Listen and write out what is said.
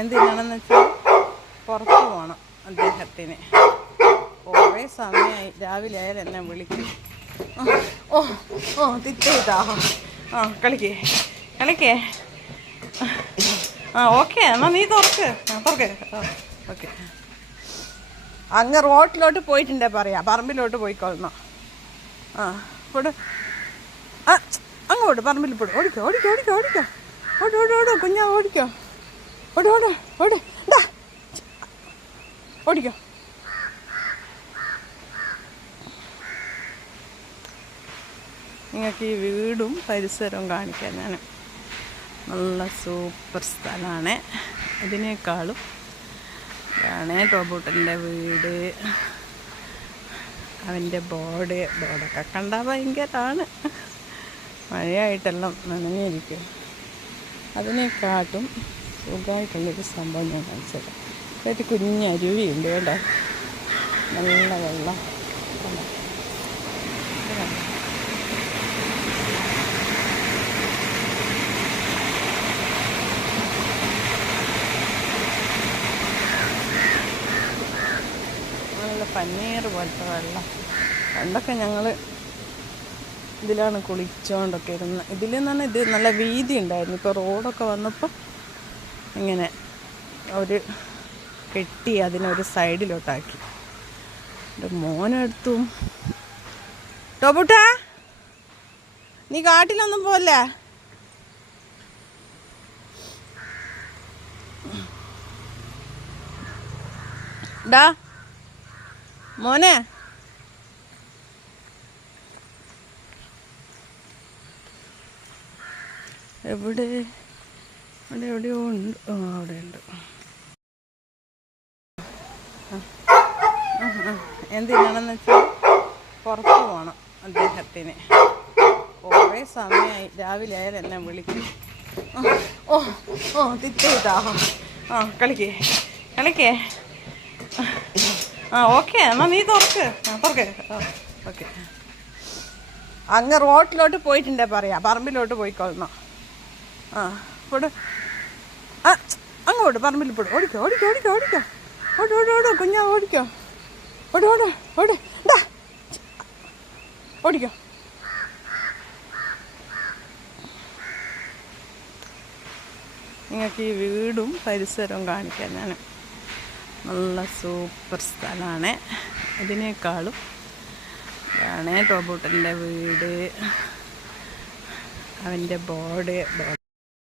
എന്തിനാണെന്ന് വെച്ചാൽ പുറത്ത് പോകണം അദ്ദേഹത്തിന്. കുറേ സമയമായി, രാവിലെ ആയാലും എന്നെ വിളിക്കും. ഓ ഓ തിറ്റാ. കളിക്കേ കളിക്കേ. ഓക്കെ, എന്നാൽ നീ തുറക്ക്. ഓക്കെ. അങ്ങ് റോട്ടിലോട്ട് പോയിട്ടുണ്ടേ പറയാം, പറമ്പിലോട്ട് പോയിക്കൊള്ളണം. പോട്. അങ്ങോട്ട് പറമ്പിൽ പോട്. ഓടിക്കോ ഓടോ കുഞ്ഞാ, ഓടിക്കോ. ഓടിക്കോ. നിങ്ങൾക്ക് ഈ വീടും പരിസരവും കാണിക്കാൻ ഞാൻ. നല്ല സൂപ്പർ സ്ഥലമാണ്. ഇതിനേക്കാളും ഇതാണ് ടോബൂട്ടൻ്റെ വീട്. അവൻ്റെ ബോർഡൊക്കെ കണ്ടാൽ ഭയങ്കരമാണ്. മഴയായിട്ടെല്ലാം നനഞ്ഞിരിക്കും. അതിനെക്കാട്ടും സുഖമായിട്ടുള്ളൊരു സംഭവം ഞാൻ കാണിച്ചത്. ഒരു കുഞ്ഞരുവിയുണ്ട് കേട്ടോ, നല്ല വെള്ളം. നല്ല പന്നീർ പോലത്തെ വെള്ളം. പണ്ടൊക്കെ ഞങ്ങൾ ഇതിലാണ് കുളിച്ചോണ്ടൊക്കെ ഇരുന്നത്. ഇതിൽ നിന്നാണ്, ഇത് നല്ല വീതി ഉണ്ടായിരുന്നു. ഇപ്പോൾ റോഡൊക്കെ വന്നപ്പോൾ ഇങ്ങനെ ഒരു കെട്ടി അതിനൊരു സൈഡിലോട്ടാക്കി. എൻ്റെ മോനെടുത്തും. ടോബൂട്ടാ, നീ കാട്ടിലൊന്നും പോലെ. ഡാ മോനെ, എവിടെയോ ഉണ്ട്. അവിടെ ഉണ്ട്. എന്തിനാണെന്ന് വെച്ചാൽ പുറത്ത് പോകണം അദ്ദേഹത്തിന്. കുറേ സമയമായി, രാവിലെ ആയാലും എന്നെ വിളിക്കും. ഓ തിറ്റാ. കളിക്കേ. ഓക്കെ, എന്നാൽ നീ തുറക്ക്. ഓക്കെ. അങ്ങ് റോട്ടിലോട്ട് പോയിട്ടുണ്ടേ പറയാം, പറമ്പിലോട്ട് പോയിക്കൊള്ളണം. പോട്. അങ്ങോട്ട് പറമ്പിൽ പോട്. ഓടിക്കോ ഓടോ കുഞ്ഞാ, ഓടിക്കോ. ഓടിക്കോ. നിങ്ങൾക്ക് ഈ വീടും പരിസരവും കാണിക്കാൻ ഞാൻ. നല്ല സൂപ്പർ സ്ഥലമാണ്. ഇതിനേക്കാളും ഇതാണ് ടോബൂട്ടൻ്റെ വീട്. അവൻ്റെ ബോർഡ്